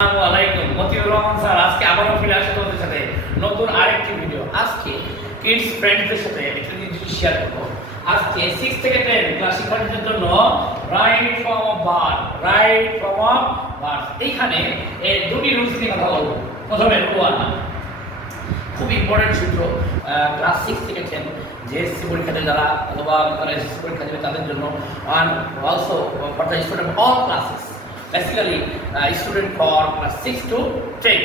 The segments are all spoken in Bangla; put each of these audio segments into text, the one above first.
আসসালামু আলাইকুম, মতিউর রহমান স্যার আজকে আবারও ফিরে আসছে তোমাদের সাথে নতুন আরেকটি ভিডিও। আজকে কিডস ফ্রেন্ডসদের সাথে একটা জিনিস শেয়ার করবো। আজকে 6 থেকে 10 ক্লাস শিক্ষার্থীদের জন্য রাইট ফর্ম অফ ভার্ব, এইখানে দুটি রুলস নিয়ে কথা বলবো। প্রথমে রুল 1, খুব ইম্পর্টেন্ট সূত্র, ক্লাস 6 থেকে 10 JSC পরীক্ষাতে যারা অথবা SSC পরীক্ষা দেবে তাদের জন্য, and also for the student of all classes, basically student for class 6 to 10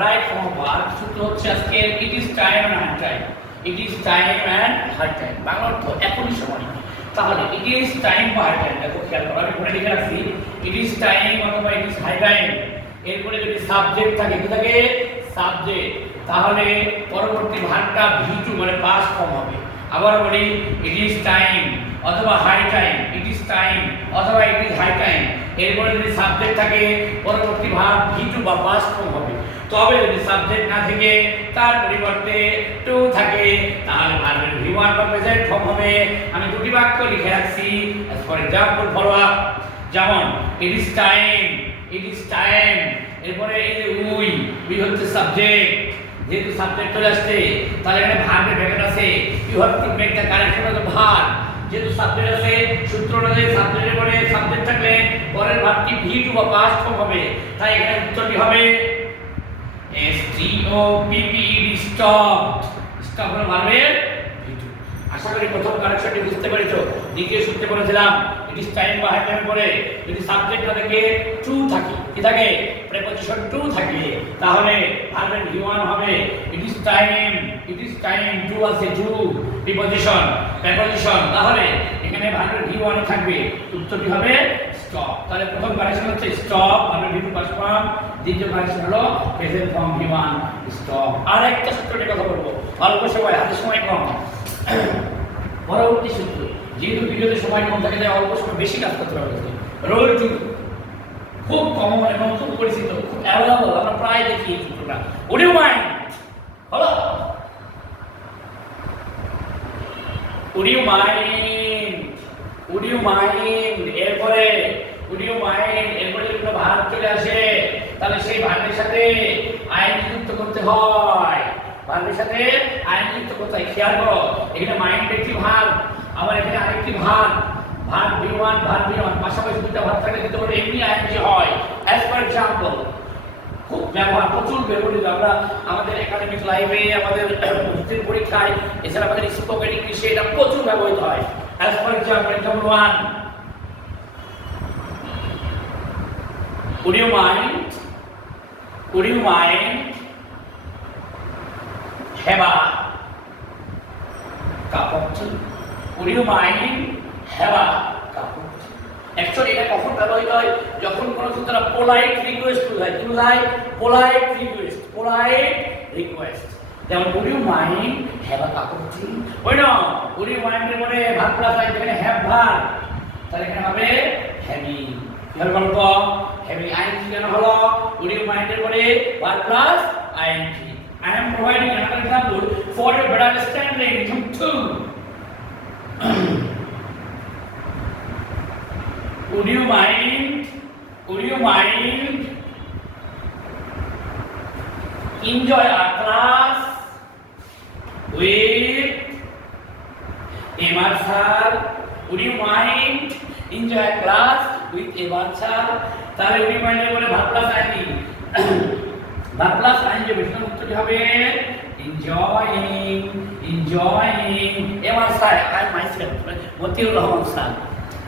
right from verb সূত্র হচ্ছে আজকে it is time and high time, it is time and high time Bangla অর্থ এখনই সময়। তাহলে it is time বা high time, দেখো খেয়াল করো, আমি পড়ে লিখে রাখছি it is time অথবা it is high time। এরপরে যদি সাবজেক্ট থাকে, কি থাকে? সাবজেক্ট, তাহলে পরবর্তী ভার্বটা V2 মানে পাস্ট ফর্ম হবে। আবার বলি it is time অথবা high time, it is time অথবা it is high time। এরপরে যদি সাবজেক্ট থাকে পরবর্তী ভার্ব V2 বা পাস্ট ফর্ম হবে। তবে যদি সাবজেক্ট না থাকে তার পরিবর্তে টু থাকে তাহলে ভার্বের V1 বা প্রেজেন্ট ফর্ম হবে। আমি দুটি বাক্য লিখে রাখছি as for example follow up, যেমন it is time, it is time। এরপরে এই যে উই হচ্ছে সাবজেক্ট, যেহেতু সাবজেক্ট চলে আসছে তাহলে এখানে ভার্বের ব্যাকেট আছে, you have to make the correction of the verb. যেহেতু সাবজেক্ট আছে সূত্র অনুযায়ী সাবজেক্টের পরে সাবজেক্ট থাকলে পরের ভার্বটি V2 বা পাস্ট ফর্ম হবে। তাই এখানে উত্তরটি হবে STOPPED, স্টপড। স্টপ হলো ভার্বের V2। আশা করি প্রথম কারেকশনটি বুঝতে পেরেছো। দ্বিতীয় সূত্রে বলেছিলাম ইট ইজ টাইম বা হ্যাভ টাইমের পরে যদি সাবজেক্ট থেকে টু থাকে, কি থাকে? প্রেপজিশন টু থাকে, তাহলে ভার্বের V1 হবে ইট ইজ টাইম টু আছে টু প্রিপজিশন প্রেপজিশন, তাহলে এখানে ভার্বের V1 থাকবে, উত্তরটি হবে স্টপ। তাহলে প্রথম কারেকশন হচ্ছে স্টপ, ভার্বের V2 পাস্ট ফর্ম। দ্বিতীয় কারেকশন হলো প্রেজেন্ট ফর্ম V1 স্টপ। আরেকটা সূত্র নিয়ে কথা বলবো, অল্প সময়, হাতে সময় কম। পরবর্তী সূত্র, যেহেতু ভিডিওতে সময় কম থাকে তাই অল্প সময় বেশি কাজ করতে হবে। রোল টু খুব কমন এবং খুব পরিচিত, খুব অ্যাভেলেবল, আমরা প্রায় দেখি এই সূত্রটা। উড ইউ মাইন্ড, হলো would you mind, would you mind. এরপরে উড ইউ মাইন্ড, এরপরে যদি কোনো ভার্ব চলে আসে তাহলে সেই ভার্বের সাথে আইন যুক্ত করতে হয়। ভার্বের সাথে আইন যুক্ত করতে হয়। খেয়াল করো, এখানে মাইন্ড একটি ভার্ব, আবার এখানে আরেকটি ভার্ব, ভার্ব V1 পাশাপাশি দুটো ভার্ব থাকলে কিন্তু এমনি আইএনজি হয়। অ্যাজ ফর एग्जांपल খুব ব্যবহার, প্রচুর ব্যবহৃত, আমরা আমাদের একাডেমিক লাইফে, আমাদের ভর্তির পরীক্ষায়, এছাড়া আমাদের স্পোকেন ইংলিশে এটা প্রচুর ব্যবহৃত হয়। As for example 1, would you mind, would you mind have a cup of tea, would you mind have a cup of tea। Actually এটা কখন ব্যবহৃত হয়? যখন কোনো ক্ষেত্রে পোলাইট রিকোয়েস্ট হয়, পোলাইট রিকোয়েস্ট। যেমন would you mind have a cup of tea, ওই না would you mind এর পরে ভার্ব প্লাস আইন, এখানে হ্যাভ ভার্ব, তাহলে এখানে হবে হ্যাভিং। এর গল্প হ্যাভিং আইএনজি কেন হলো? would you mind এর পরে verb plus ING. I am providing another example for your better understanding. Two. Would you mind enjoy a class with Emar sir? Would you mind enjoy a class with Emar sir? তাহলে would you mind এর পরে verb plus ING, verb plus ING বিশেষ উত্তরটি হবে enjoying Emar sir, I myself Motiur Rahman sir.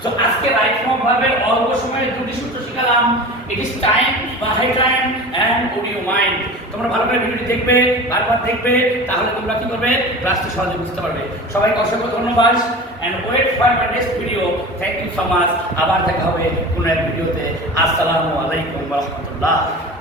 তো আজকে রাইট ফর্ম ভার্বের অল্প সময়ে দুটি সূত্র শিখালাম, ইট ইজ টাইম বা high time and would you mind. তোমরা ভালো করে ভিডিওটি দেখবে, বারবার দেখবে, তাহলে তোমরা কি করবে? ক্লাসটি সহজে বুঝতে পারবে। সবাইকে অসংখ্য ধন্যবাদ and wait for my next video. Thank you so much. আবার দেখা হবে কোনো এক ভিডিওতে। আসসালামু আলাইকুম ওয়া রাহমাতুল্লাহ।